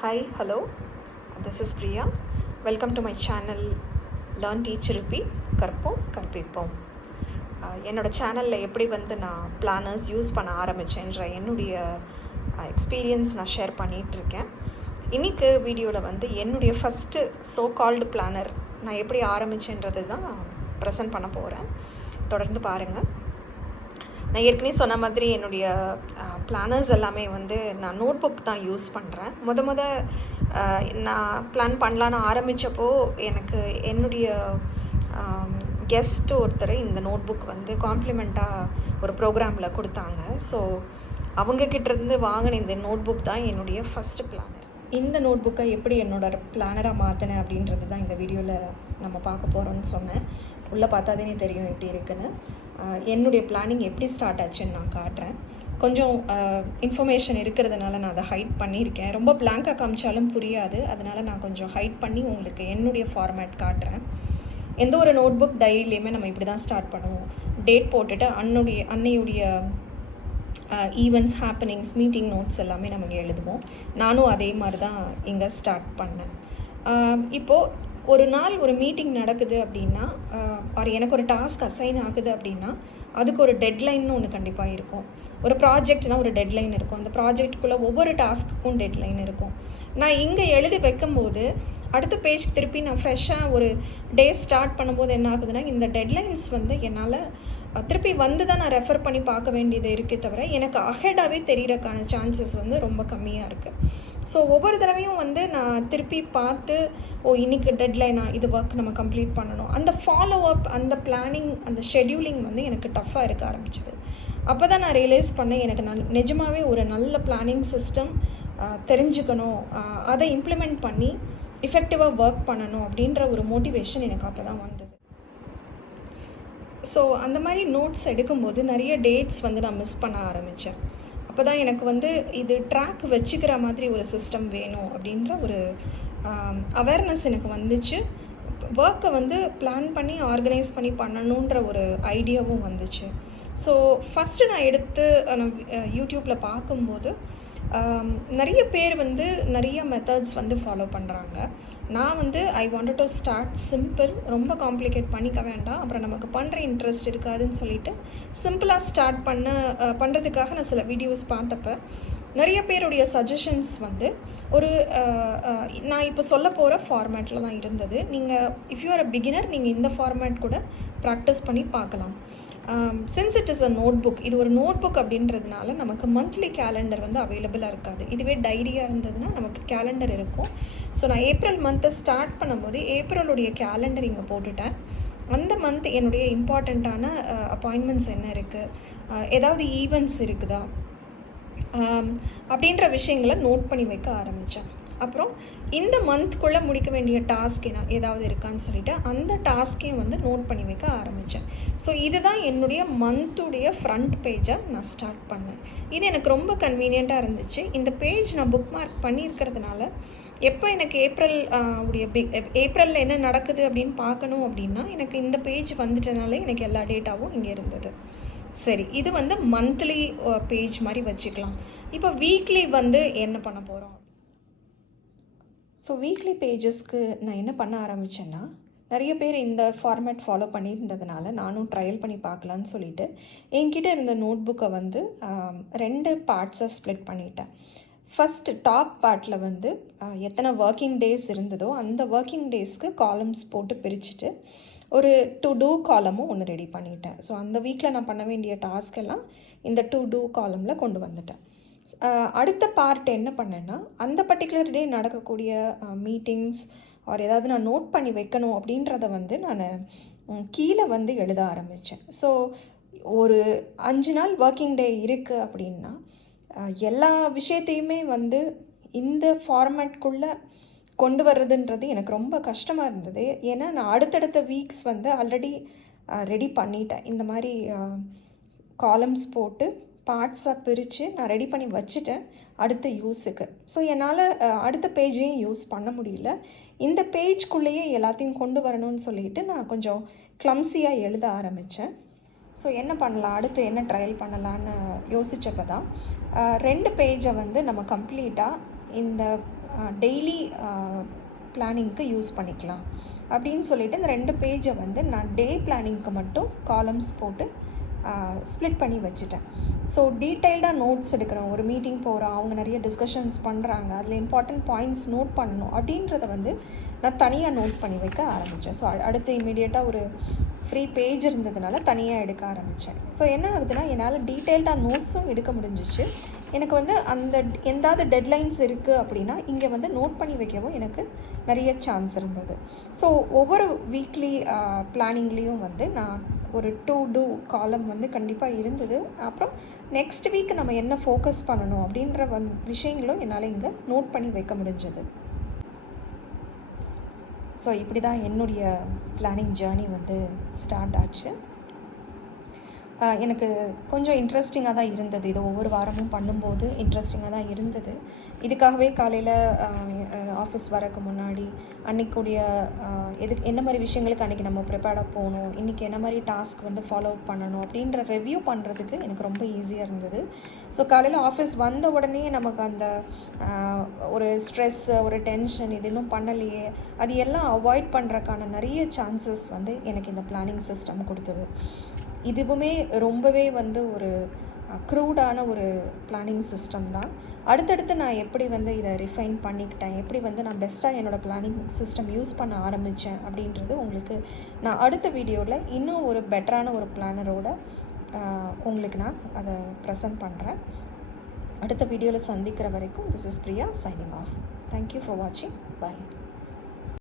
Hi, hello. This is Priya. Welcome to my channel Learn Teach Repeat கற்போம் கற்பிப்போம். என்னோட சேனலில் எப்படி நான் பிளானர்ஸ் யூஸ் பண்ண ஆரம்பித்தேன்ற என்னுடைய எக்ஸ்பீரியன்ஸ் நான் ஷேர் பண்ணிகிட்ருக்கேன். இன்றைக்கு வீடியோவில் என்னுடைய ஃபஸ்ட்டு ஸோ கால்டு பிளானர் நான் எப்படி ஆரம்பித்தேன்றது தான் ப்ரெசென்ட் பண்ண போகிறேன். தொடர்ந்து பாருங்கள். நான் ஏற்கனவே சொன்ன மாதிரி என்னுடைய பிளானர்ஸ் எல்லாமே நான் நோட் புக் தான் யூஸ் பண்ணுறேன். நான் பிளான் பண்ணலான்னு ஆரம்பித்தப்போ எனக்கு என்னுடைய கெஸ்ட் ஒருத்தர் இந்த நோட் புக் காம்ப்ளிமெண்ட்டாக ஒரு ப்ரோக்ராமில் கொடுத்தாங்க. ஸோ அவங்கக்கிட்டேருந்து வாங்கின இந்த நோட் புக் தான் என்னுடைய ஃபஸ்ட்டு பிளானர். இந்த நோட் புக்கை எப்படி என்னோடய பிளானராக மாற்றினேன் அப்படின்றது தான் இந்த வீடியோவில் நம்ம பார்க்க போகிறோம்னு சொன்னேன். உள்ளே பார்த்தாதே தெரியும் எப்படி இருக்குன்னு. என்னுடைய பிளானிங் எப்படி ஸ்டார்ட் ஆச்சுன்னு நான் காட்டுறேன். கொஞ்சம் இன்ஃபர்மேஷன் இருக்கிறதுனால நான் அதை ஹைட் பண்ணியிருக்கேன். ரொம்ப பிளாங்காக காமிச்சாலும் புரியாது, அதனால் நான் கொஞ்சம் ஹைட் பண்ணி உங்களுக்கு என்னுடைய ஃபார்மேட் காட்டுறேன். எந்த ஒரு நோட் புக் டைரியிலையுமே நம்ம இப்படி தான் ஸ்டார்ட் பண்ணுவோம். டேட் போட்டுட்டு அன்னையுடைய ஈவெண்ட்ஸ், ஹேப்பனிங்ஸ், மீட்டிங் நோட்ஸ் எல்லாமே நமக்கு எழுதுவோம். நானும் அதே மாதிரி தான் இங்கே ஸ்டார்ட் பண்ணேன். இப்போது ஒரு நாள் ஒரு மீட்டிங் நடக்குது அப்படின்னா, எனக்கு ஒரு டாஸ்க் அசைன் ஆகுது அப்படின்னா அதுக்கு ஒரு டெட்லைன்னு ஒன்று கண்டிப்பாக இருக்கும். ஒரு ப்ராஜெக்ட்னால் ஒரு டெட்லைன் இருக்கும். அந்த ப்ராஜெக்டுக்குள்ளே ஒவ்வொரு டாஸ்க்குக்கும் டெட்லைன் இருக்கும். நான் இங்கே எழுதி வைக்கும்போது அடுத்த பேஜ் திருப்பி நான் ஃப்ரெஷ்ஷாக ஒரு டே ஸ்டார்ட் பண்ணும்போது என்ன ஆகுதுன்னா, இந்த டெட்லைன்ஸ் என்னால் திருப்பி தான் நான் ரெஃபர் பண்ணி பார்க்க வேண்டியது இருக்குது, தவிர எனக்கு அஹெடாகவே தெரியறதுக்கான சான்சஸ் ரொம்ப கம்மியாக இருக்குது. ஸோ ஒவ்வொரு தடவையும் நான் திருப்பி பார்த்து இன்றைக்கி டெட்லைனாக இது ஒர்க் நம்ம கம்ப்ளீட் பண்ணணும், அந்த ஃபாலோ அப், அந்த பிளானிங், அந்த ஷெட்யூலிங் எனக்கு டஃப்பாக இருக்க ஆரம்பிச்சிது. அப்போ தான் நான் ரியலைஸ் பண்ணேன், எனக்கு நிஜமாகவே ஒரு நல்ல பிளானிங் சிஸ்டம் தெரிஞ்சுக்கணும், அதை இம்ப்ளிமெண்ட் பண்ணி எஃபெக்டிவாக ஒர்க் பண்ணணும் அப்படின்ற ஒரு மோட்டிவேஷன் எனக்கு அப்போ தான் வந்தது. ஸோ அந்த மாதிரி நோட்ஸ் எடுக்கும்போது நிறைய டேட்ஸ் நான் மிஸ் பண்ண ஆரம்பித்தேன். அப்போ தான் எனக்கு இது ட்ராக் வச்சுக்கிற மாதிரி ஒரு சிஸ்டம் வேணும் அப்படின்ற ஒரு அவேர்னஸ் எனக்கு வந்துச்சு. ஒர்க்கை பிளான் பண்ணி ஆர்கனைஸ் பண்ணி பண்ணணுன்ற ஒரு ஐடியாவும் வந்துச்சு. ஸோ ஃபஸ்ட்டு நான் எடுத்து யூடியூப்பில் பார்க்கும்போது நிறைய பேர் நிறைய மெத்தட்ஸ் ஃபாலோ பண்ணுறாங்க. நான் I wanted to start simple, ரொம்ப காம்ப்ளிகேட் பண்ணிக்க வேண்டாம், அப்புறம் நமக்கு பண்ணுற இன்ட்ரெஸ்ட் இருக்காதுன்னு சொல்லிட்டு சிம்பிளாக ஸ்டார்ட் பண்ணுறதுக்காக நான் சில வீடியோஸ் பார்த்தப்ப நிறைய பேருடைய சஜஷன்ஸ் ஒரு நான் இப்போ சொல்ல போகிற ஃபார்மேட்டில் தான் இருந்தது. நீங்கள் if you are a beginner, நீங்கள் இந்த ஃபார்மேட் கூட ப்ராக்டிஸ் பண்ணி பார்க்கலாம். Since it is a notebook, இது ஒரு நோட் புக் அப்படின்றதுனால நமக்கு மந்த்லி கேலண்டர் அவைலபிளாக இருக்காது. இதுவே டைரியாக இருந்ததுன்னா நமக்கு கேலண்டர் இருக்கும். ஸோ நான் ஏப்ரல் மந்த்தை ஸ்டார்ட் பண்ணும்போது ஏப்ரலுடைய கேலண்டர் இங்கே போட்டுட்டேன். அந்த மந்த் என்னுடைய இம்பார்ட்டண்ட்டான அப்பாயின்மெண்ட்ஸ் என்ன இருக்குது, ஏதாவது ஈவெண்ட்ஸ் இருக்குதா அப்படின்ற விஷயங்களை நோட் பண்ணி வைக்க ஆரம்பித்தேன். அப்புறம் இந்த மந்த்குள்ளே முடிக்க வேண்டிய டாஸ்க் ஏதாவது இருக்கான்னு சொல்லிவிட்டு அந்த டாஸ்க்கையும் நோட் பண்ணி வைக்க ஆரம்பித்தேன். ஸோ இதுதான் என்னுடைய மந்த்துடைய ஃப்ரண்ட் பேஜை நான் ஸ்டார்ட் பண்ணேன். இது எனக்கு ரொம்ப கன்வீனியண்ட்டாக இருந்துச்சு. இந்த பேஜ் நான் புக் மார்க் பண்ணியிருக்கிறதுனால எப்போ எனக்கு ஏப்ரலில் என்ன நடக்குது அப்படின்னு பார்க்கணும் அப்படின்னா எனக்கு இந்த பேஜ் வந்துட்டனால எனக்கு எல்லா டேட்டாவும் இங்கே இருந்தது. சரி, இது மந்த்லி பேஜ் மாதிரி வச்சுக்கலாம். இப்போ வீக்லி என்ன பண்ண போகிறோம். ஸோ வீக்லி பேஜஸ்க்கு நான் என்ன பண்ண ஆரம்பித்தேன்னா, நிறைய பேர் இந்த ஃபார்மேட் ஃபாலோ பண்ணியிருந்ததுனால நானும் ட்ரையல் பண்ணி பார்க்கலான்னு சொல்லிவிட்டு என்கிட்ட இருந்த நோட் புக்கை 2 பார்ட்ஸாக ஸ்ப்ளிட் பண்ணிட்டேன். ஃபஸ்ட்டு டாப் பார்ட்டில் எத்தனை ஒர்க்கிங் டேஸ் இருந்ததோ அந்த ஒர்க்கிங் டேஸ்க்கு காலம்ஸ் போட்டு பிரிச்சுட்டு ஒரு டு டூ காலமும் ஒன்று ரெடி பண்ணிட்டேன். ஸோ அந்த வீக்கில் நான் பண்ண வேண்டிய டாஸ்க் எல்லாம் இந்த டு டூ காலமில் கொண்டு வந்துட்டேன். அடுத்த பார்ட் என்ன பண்ணேன்னா, அந்த பர்டிகுலர் டே நடக்கக்கூடிய மீட்டிங்ஸ் ஒரு ஏதாவது நான் நோட் பண்ணி வைக்கணும் அப்படின்றத நான் கீழே எழுத ஆரம்பித்தேன். ஸோ ஒரு 5 நாள் ஒர்க்கிங் டே இருக்குது அப்படின்னா எல்லா விஷயத்தையுமே இந்த ஃபார்மேட்குள்ளே கொண்டு வர்றதுன்றது எனக்கு ரொம்ப கஷ்டமாக இருந்தது. ஏன்னா நான் அடுத்தடுத்த வீக்ஸ் ஆல்ரெடி ரெடி பண்ணிட்டேன். இந்த மாதிரி காலம்ஸ் போட்டு பார்ட்ஸாக பிரித்து நான் ரெடி பண்ணி வச்சுட்டேன் அடுத்த யூஸுக்கு. ஸோ என்னால் அடுத்த பேஜையும் யூஸ் பண்ண முடியல. இந்த பேஜ்குள்ளேயே எல்லாத்தையும் கொண்டு வரணும்னு சொல்லிட்டு நான் கொஞ்சம் க்ளம்ஸியாக எழுத ஆரம்பித்தேன். ஸோ என்ன பண்ணலாம், அடுத்து என்ன ட்ரையல் பண்ணலான்னு யோசித்தப்போ தான் 2 பேஜை நம்ம கம்ப்ளீட்டாக இந்த டெய்லி பிளானிங்க்கு யூஸ் பண்ணிக்கலாம் அப்படின்னு சொல்லிட்டு இந்த 2 பேஜை வந்து நான் டே பிளானிங்க்கு மட்டும் காலம்ஸ் போட்டு ஸ்ப்ளிட் பண்ணி வச்சுட்டேன். ஸோ டீட்டெயில்டாக நோட்ஸ் எடுக்கிறோம், ஒரு மீட்டிங் போகிறோம், அவங்க நிறைய டிஸ்கஷன்ஸ் பண்ணுறாங்க, அதில் இம்பார்ட்டண்ட் பாயிண்ட்ஸ் நோட் பண்ணணும் அப்படின்றத வந்து நான் தனியாக நோட் பண்ணி வைக்க ஆரம்பித்தேன். ஸோ அடுத்து இமீடியட்டாக ஒரு ஃப்ரீ பேஜ் இருந்ததுனால தனியாக எடுக்க ஆரம்பித்தேன். ஸோ என்ன ஆகுதுன்னா, என்னால் டீட்டெயில்டாக நோட்ஸும் எடுக்க முடிஞ்சிச்சு. எனக்கு வந்து அந்த எந்தாவது டெட்லைன்ஸ் இருக்குது அப்படின்னா இங்கே வந்து நோட் பண்ணி வைக்கவும் எனக்கு நிறைய சான்ஸ் இருந்தது. ஸோ ஒவ்வொரு வீக்லி பிளானிங்லேயும் வந்து நான் ஒரு டூ காலம் வந்து கண்டிப்பாக இருந்தது. அப்புறம் நெக்ஸ்ட் வீக் நம்ம என்ன ஃபோக்கஸ் பண்ணணும் அப்படின்ற விஷயங்களும் என்னால் இங்கே நோட் பண்ணி வைக்க முடிஞ்சது. ஸோ இப்படி தான் என்னுடைய பிளானிங் ஜேர்னி வந்து ஸ்டார்ட் ஆச்சு. எனக்கு கொஞ்சம் இன்ட்ரெஸ்டிங்காக தான் இருந்தது. இது ஒவ்வொரு வாரமும் பண்ணும்போது இன்ட்ரெஸ்டிங்காக தான் இருந்தது. இதுக்காகவே காலையில் ஆஃபீஸ் வரக்கு முன்னாடி அன்றைக்குடைய என்ன மாதிரி விஷயங்களுக்கு அன்றைக்கி நம்ம ப்ரிப்பேர்டாக போகணும், இன்றைக்கி என்ன மாதிரி டாஸ்க் வந்து ஃபாலோ பண்ணணும் அப்படின்ற ரிவ்யூ பண்ணுறதுக்கு எனக்கு ரொம்ப ஈஸியாக இருந்தது. ஸோ காலையில் ஆஃபீஸ் வந்த உடனே நமக்கு அந்த ஒரு ஸ்ட்ரெஸ், ஒரு டென்ஷன், இது இன்னும் பண்ணலையே, அது எல்லாம் அவாய்ட் பண்ணுறதுக்கான நிறைய சான்சஸ் வந்து எனக்கு இந்த பிளானிங் சிஸ்டம் கொடுத்தது. இதுவுமே ரொம்பவே வந்து ஒரு க்ரூடான ஒரு பிளானிங் சிஸ்டம் தான். அடுத்தடுத்து நான் எப்படி வந்து இதை ரிஃபைன் பண்ணிக்கிட்டேன், எப்படி வந்து நான் பெஸ்ட்டாக என்னோடய பிளானிங் சிஸ்டம் யூஸ் பண்ண ஆரம்பித்தேன் அப்படின்றது உங்களுக்கு நான் அடுத்த வீடியோவில் இன்னும் ஒரு பெட்டரான ஒரு பிளானரோட உங்களுக்கு நான் அதை ப்ரெசென்ட் பண்ணுறேன். அடுத்த வீடியோவில் சந்திக்கிற வரைக்கும் this is Priya signing off. Thank you for வாட்சிங். பை.